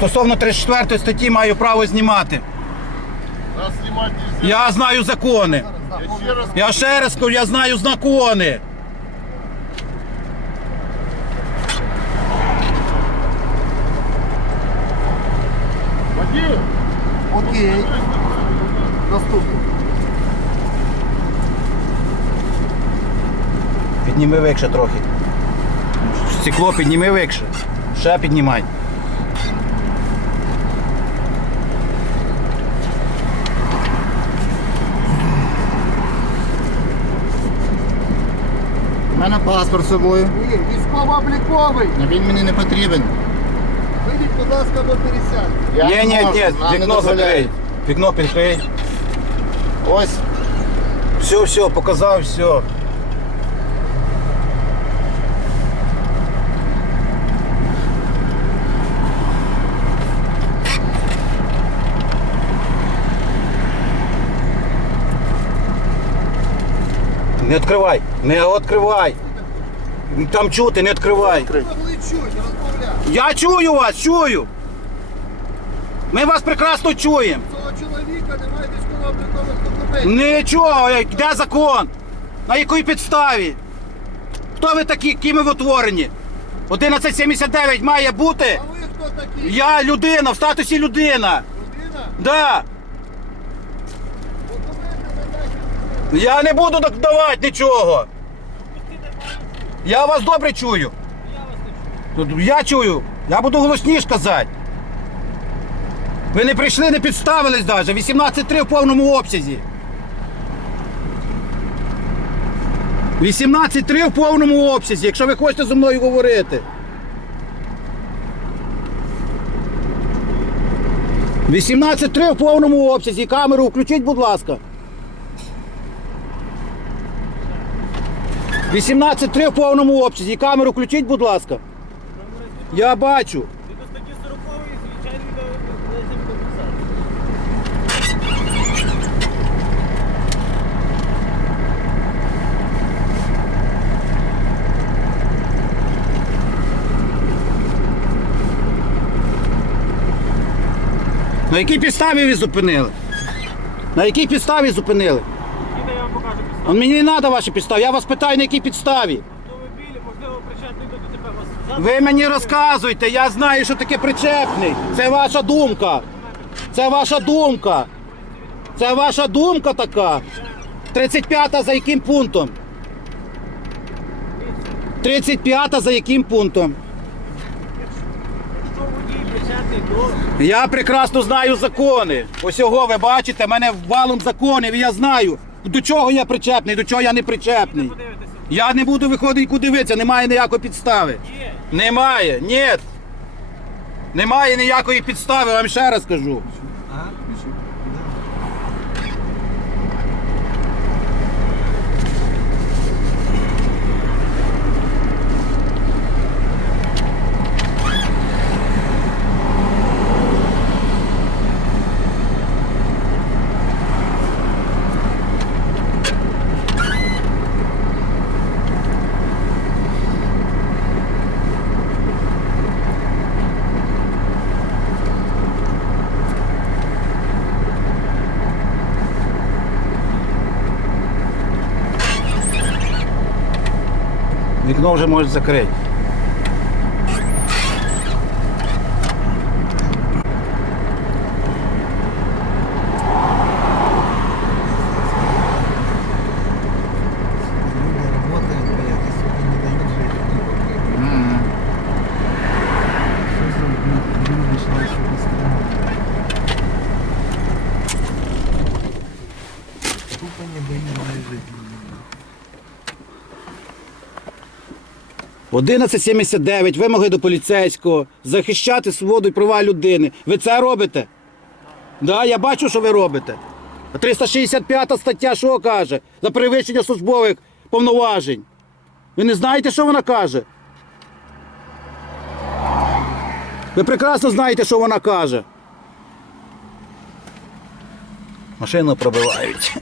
Стосовно 34 статті маю право знімати. Нас. Я знаю закони. Я ще раз Я ще раз кажу, я знаю закони. Водій, Окей. Наступний. Підніми вище трохи. Стекло підніми вище. Ще піднімай. У мене паспорт з собою. ні, військово-обліковий. але Він мені не потрібен. Вийдіть, будь ласка, пересядьте. Я Ні, не ні, ні, вікно закрий. Вікно підкрий. Ось. Все, все, показав, все. Не відкривай, не відкривай. Там чути, не відкривай. Я чую вас, чую. Ми вас прекрасно чуємо. Цього чоловіка немає військово-облікових документів. Нічого, де закон? На якій підставі? Хто ви такі, ким ви утворені? 1179 має бути. А ви хто такі? Я людина, в статусі людина. Людина? Да. Документи надайте. Я не буду давати нічого. Я вас добре чую. Я чую. Я буду голосніше казати. Ви не прийшли, не підставились навіть. 18.3 в повному обсязі. 18.3 в повному обсязі, якщо ви хочете зі мною говорити. 18.3 в повному обсязі. Камеру включіть, будь ласка. 18.3 в повному обсязі. Камеру включіть, будь ласка. Я бачу. До статті 40 звичайно відео дописати. На якій підставі ви зупинили? На якій підставі зупинили? Вам покажу підставу. Мені не треба ваші підстави. Я вас питаю, на якій підставі. Автомобілі, можливо, причетний до ДТП вас. Завтра Ви мені розказуйте, я знаю, що таке причепний. Це ваша думка. Це ваша думка. Це ваша думка така. 35-та за яким пунктом? 35-та за яким пунктом? Якщо водій причетний до Я прекрасно знаю закони. Усього ви бачите, мене валом законів, і я знаю, до чого я причепний, до чого я не причепний. Я не буду виходити куди дивитися, немає ніякої підстави. Немає, ні. Немає ніякої підстави, вам ще раз кажу. Вікно вже может закрити. 1179, вимоги до поліцейського, захищати свободу і права людини. Ви це робите? Да, я бачу, що ви робите. А 365 стаття що каже? За перевищення службових повноважень. Ви не знаєте, що вона каже? Ви прекрасно знаєте, що вона каже. Машину пробивають.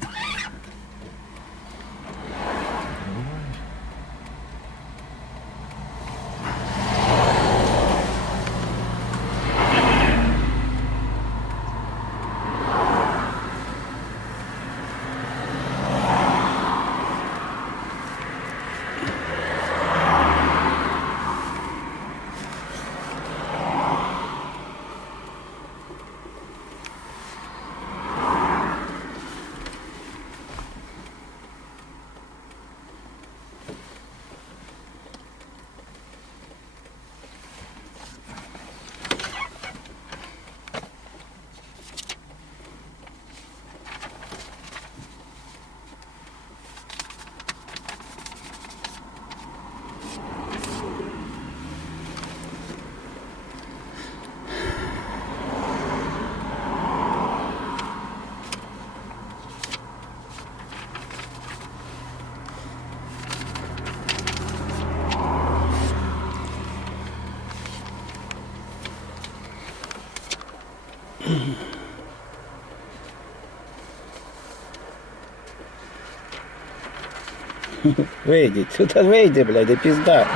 Вийдіть, тут вийди, блядь, і пізда.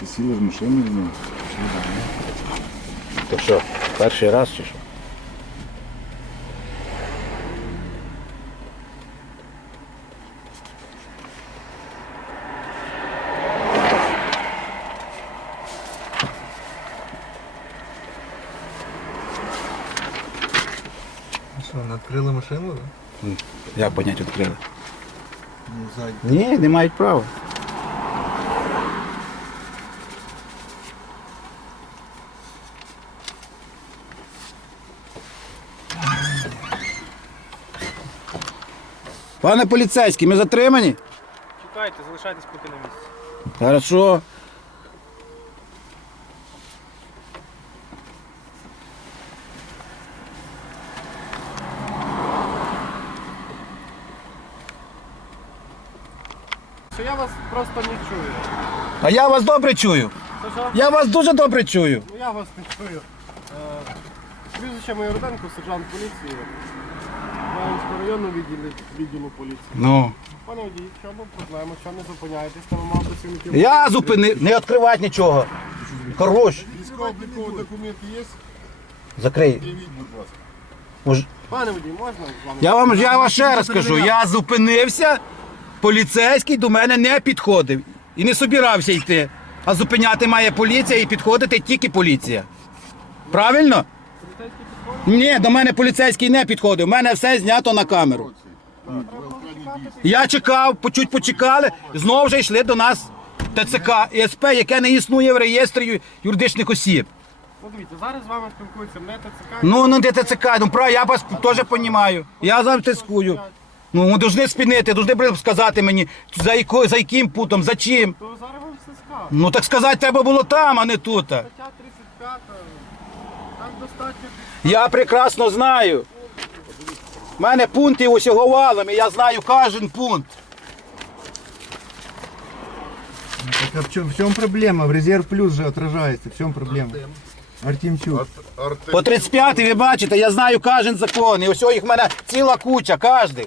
Ти сіли в машину з ним? То що, перший раз чи що? Що, Машину? да? Як понять відкрили? Ну. Ні, не мають права. Пане поліцейський, ми затримані? Чекайте, залишайтесь поки на місці. Хорошо. Що я вас просто не чую. А я вас добре чую. Це що? Я вас дуже добре чую. Ну я вас не чую. Е, Прізвище моє Руденко, сержант поліції. Маємського районного відділу, відділу поліції. Ну. Пане водій, в чому проблема? Що не зупиняєтесь? Там мав працівників. Я зупинив. Не відкривати нічого. Хорош. Військово-облікові документи є? Закрий. Привіть, будь ласка. Уж- Пане водій, можна з вами? Я вам, я вам ще раз кажу, я зупинився, поліцейський до мене не підходив і не собирався йти. А зупиняти має поліція і підходити тільки поліція. Правильно? Ні, до мене поліцейський не підходив. У мене все знято на камеру. Я чекав, по- чуть почекали, знову вже йшли до нас ТЦК і СП, яке не існує в реєстрі юридичних осіб. Ну дивіться, зараз з вами спілкується мене ТЦК. Ну, ну де ТЦК, ну правильно, я вас теж розумію. Я завжди тискую. Ну, ви повинні спинити, повинні сказати мені, за, яко, за яким путом, за чим. То зараз вам все скажу. Ну так сказати треба було там, а не тут. Стаття 35, там достатньо Я прекрасно знаю. У мене пунктів усього валом, і я знаю кожен пункт. Так а в чем, в чем проблема? В резерв плюс же отражается. В чем проблема? Артемчук. По 35 ви бачите, я знаю кожен закон. І ось їх в мене ціла куча, кожен.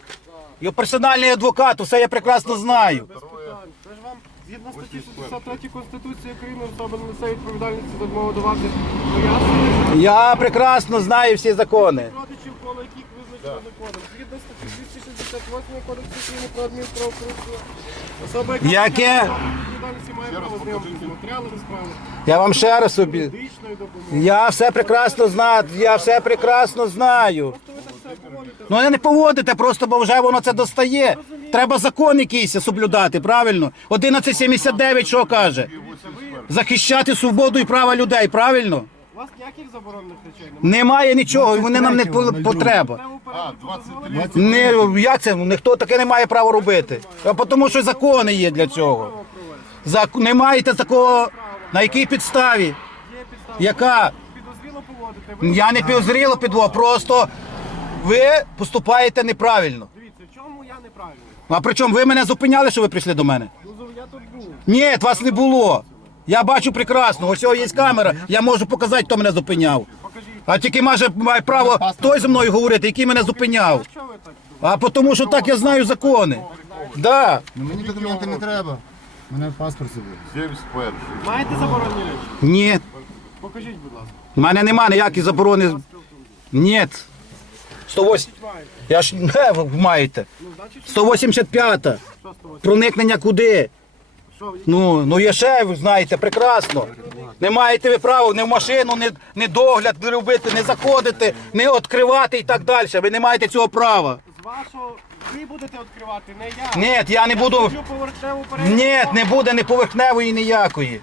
І персональний адвокат, все я прекрасно знаю. без питань. Це ж вам згідно статті 63 Конституції України особа не несе відповідальності за відмову давати пояснення Я прекрасно знаю всі закони. родичів, коло яких визначено законом. Згідно статті 268 Кодексу України про адмінправопорушення. Особа, яка Яке? до відповідальності, має право знайомитися з матеріалами справи, Я вам ще раз собі. медичною допомогою. Я все прекрасно знаю, я все прекрасно знаю. Просто ви так. Ну не не поводите, просто бо вже воно це достає. Треба закон якийсь соблюдати, правильно? 1179 що каже? Захищати свободу і права людей, правильно? У вас ніяких заборонених речей немає. Немає нічого, і вони нам не по- потреба. Не, як це? Ніхто таке не має права робити. А тому що закони є для цього. Зак... Не маєте такого, на якій підставі? Є підстава. Яка? Підозріло поводите. Ви Я не підозріло підво, просто ви поступаєте неправильно. дивіться, в чому я неправильний? А при чому ви мене зупиняли, що ви прийшли до мене? Ну, я тут був. Ні, вас не було. Я бачу прекрасно. Ось цього є камера, я можу показати, хто мене зупиняв. Покажіть. А тільки може має право той зі мною говорити, який мене зупиняв. А тому що так я знаю закони. Да. Ну мені документи не треба. Мене паспорт собі. Маєте заборонені речі? Ні. Покажіть, будь ласка. У мене нема ніяких заборони. Ні. 108. Я ж не ви маєте. Ну, 185. що з того? Проникнення куди? Ну, ну є ще, ви знаєте, прекрасно. Не маєте ви права ні в машину, ні, ні догляд не робити, не заходити, не відкривати і так далі. Ви не маєте цього права. З вашого ви будете відкривати, не я. Ні, я не буду. Ні, не буде ні поверхневої ніякої.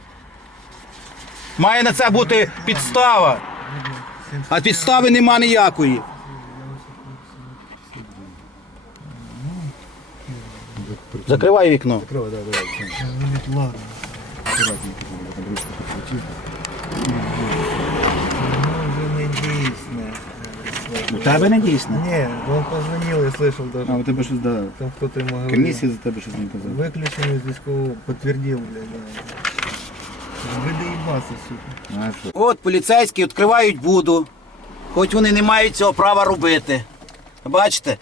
Має на це бути підстава. А підстави нема ніякої. Закривай вікно. Давай, давай, давай. Ну, ладно. Аккуратненько, там ручку підхватив. Ну, уже не действие. У тебе не дійсно. Не, он позвонил, я слышал даже. А, у тебе щось, да. Там кто-то ему говорил. за тебе щось не казав. Выключенный здесь кого подтвердил, блядь. Да. Вы доебались. вырываться отсюда. От поліцейські відкривають буду, хоч вони не мають цього права робити. Бачите?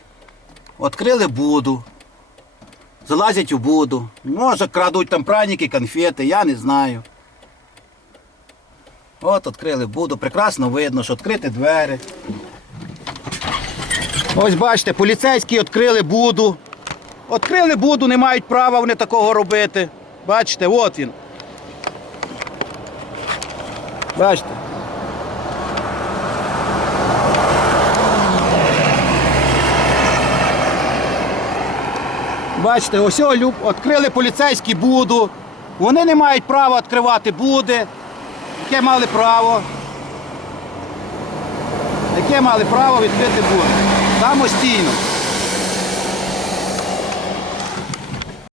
Відкрили буду. Залазять у буду. Може, крадуть там праніки, конфети, я не знаю. От відкрили буду. Прекрасно видно, що відкриті двері. Ось бачите, поліцейські відкрили буду. Відкрили буду, не мають права вони такого робити. Бачите, от він. Бачите. Бачите, ось люб, відкрили поліцейські буду. Вони не мають права відкривати буди. Яке мали право? Яке мали право відкрити буди? Самостійно.